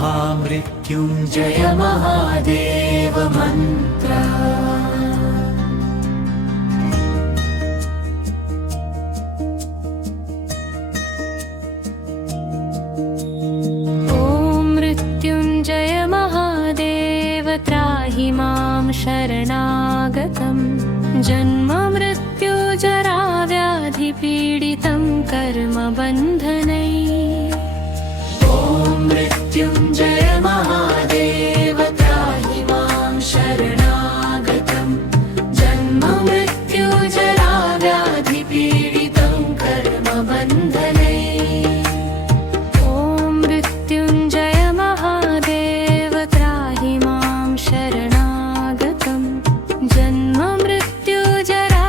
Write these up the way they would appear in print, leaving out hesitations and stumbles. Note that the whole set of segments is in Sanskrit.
महामृत्युञ्जय महादेव मन्त्र। मृत्युञ्जय महादेव त्राहि मां शरणागतं जन्म मृत्यु जरा व्याधि पीडितं कर्मबन्धनैः। ॐ मृत्युञ्जय महादेव त्राहि मां शरणागतं जन्म मृत्यु जरा व्याधि पीडितं कर्मबन्धनैः। ॐ मृत्युञ्जय महादेव त्राहि मां शरणागतं जन्म मृत्यु जरा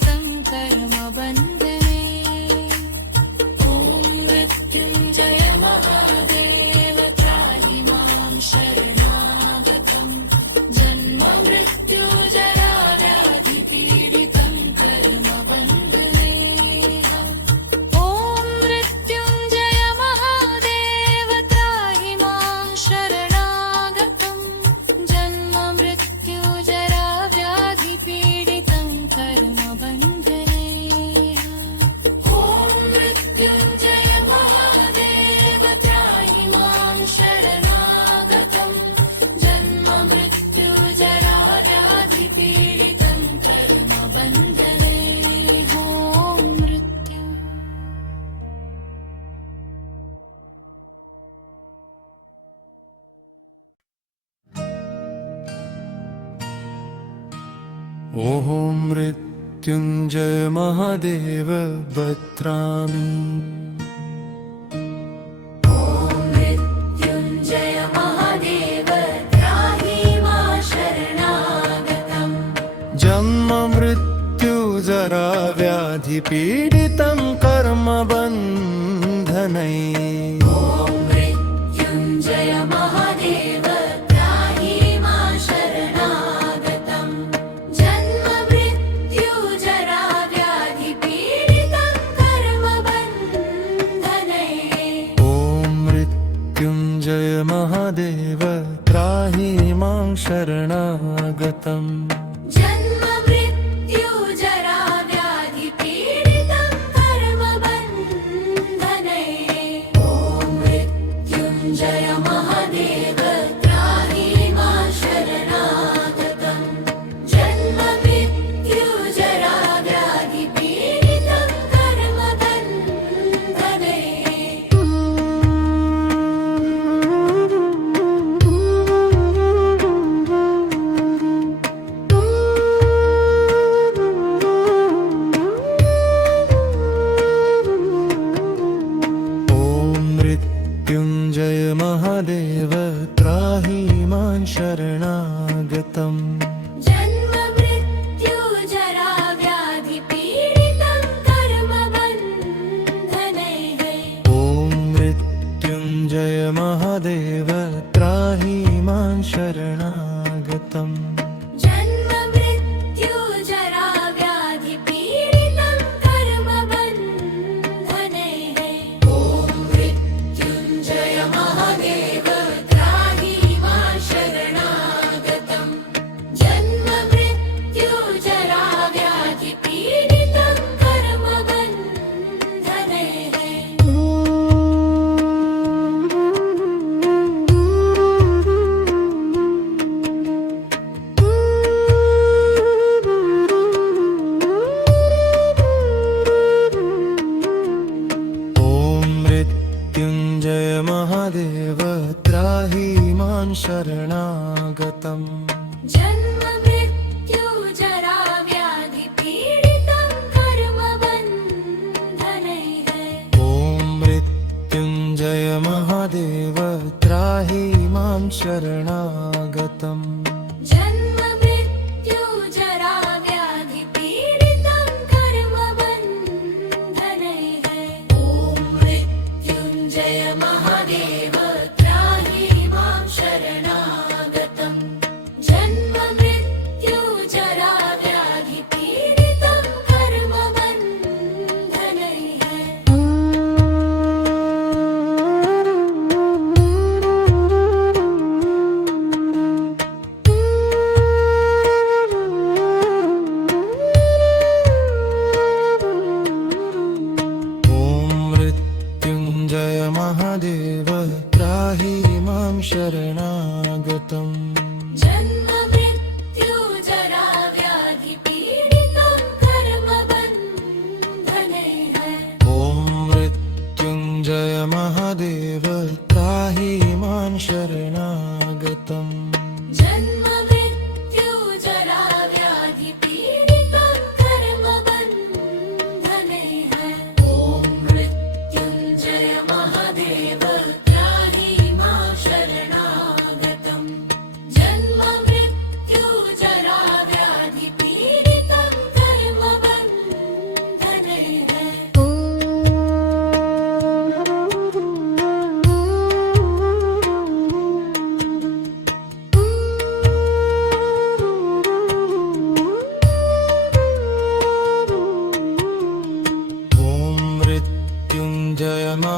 पीडितं कर्मबन्धने ॐ मृत्युञ्जय महादेव त्राहि मां शरणागतं जन्ममृत्युजराव्याधिपीडितं कर्मबन्धने ॐ मृत्युञ्जय महादेव त्राहि मां शरणागतं जन्ममृत्युजराव्याधिपीडितं कर्मबन्धने ॐ मृत्युञ्जय महादेव त्राहि मां शरणागतं जन्ममृत्युजराव्याधिपीडितं कर्मबन्धने ॐ मृत्यु ॐ मृत्युञ्जय महादेव बत्रामि मृत्युञ्जय महादेव त्राहि मां शरणागतं जन्म मृत्यु जरा व्याधि पीडितं कर्मबन्धनै ॐ मृत्युञ्जय महादेव त्राहि मां शरणागतं जन्ममृत्युजराव्याधिपीडितं कर्मबन्धने ॐ मृत्युञ्जय महादेव त्राहि मां शरणागतं जन्ममृत्युजराव्याधिपीडितं कर्मबन्धने ॐ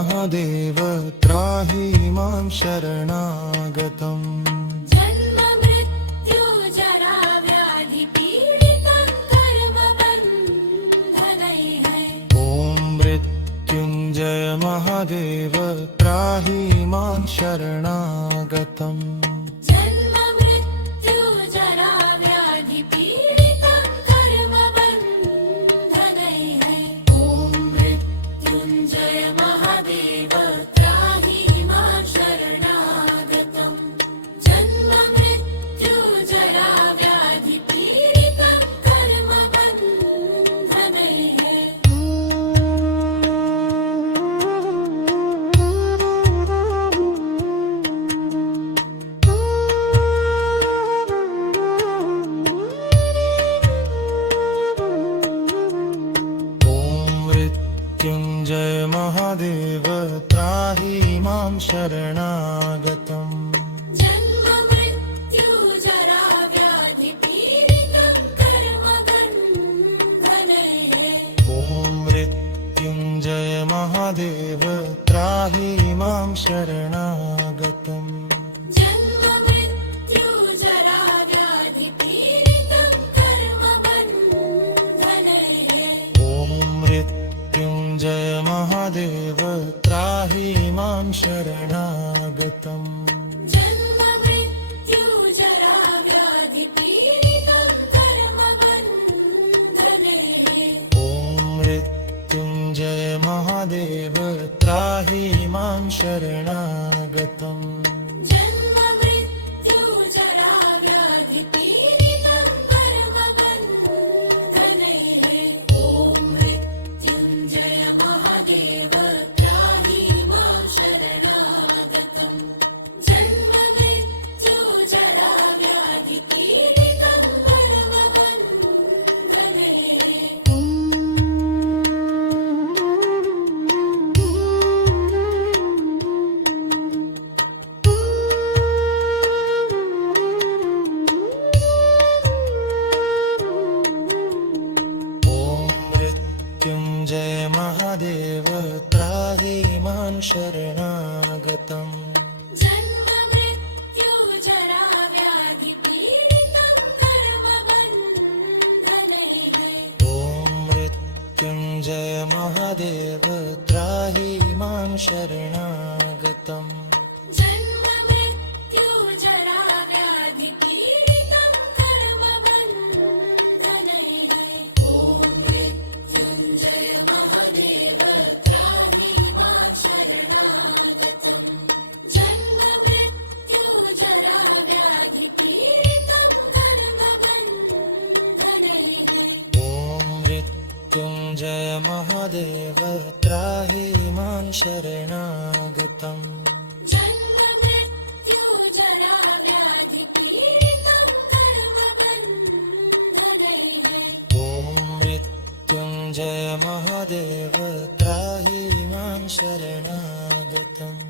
महादेव त्राहि मां शरणागतम् जन्म मृत्यु जरा व्याधि पीडितं कर्मबन्धनैः ॐ मृत्युञ्जय महादेव त्राहि मां शरणागतम् जन्म मृत्यु जरा व्याधि पीडितं कर्मबन्धनैः ॐ मृत्युञ्जय महादेव त्राहि मां शरणागतम् जन्म मृत्यु जरा व्याधि पीडितं कर्मबन्धनैः ॐ मृत्युञ्जय महादेव त्राहि मां शरणागतम् जन्म मृत्यु जरा व्याधि पीडितं कर्मबन्धनैः ॐ मृत्युञ्जय महादेव त्राहि मां शरणागतम् जन्म मृत्यु जरा व्याधि पीडितं कर्मबन्धनैः ॐ मृत्युञ्जय महादेव त्राहि मां शरणागतम् जन्म मृत्यु जरा व्याधि पीडितं कर्मबन्धनैः ॐ मृत्युञ्जय महादेव त्राहि मां शरणागतम् जन्म मृत्यु जरा व्याधि पीडितं कर्मबन्धनैः ॐ मृत्युञ्जय महादेव त्राहि मां शरणागतम् जन्म मृत्यु जरा व्याधि पीडितं कर्मबन्धनैः ॐ मृत्युञ्जय महादेव त्राहि मां शरणागतम् जन्म मृत्यु जरा व्याधि पीडितं कर्मबन्धनैः ॐ मृत्युञ्जय महादेव त्राहि मां शरणागतम् जन्म मृत्यु जरा व्याधि पीडितं कर्मबन्धनैः ॐ मृत्युञ्जय महादेव त्राहि मां शरणागतम् जन्म मृत्यु जरा व्याधि पीडितं कर्मबन्धनैः ॐ मृत्युञ्जय महादेव त्राहि मां शरणागतम् जन्म मृत्यु जरा व्याधि पीडितं कर्मबन्धनैः ॐ मृत्युञ्जय महादेव त्राहि मां शरणागतम्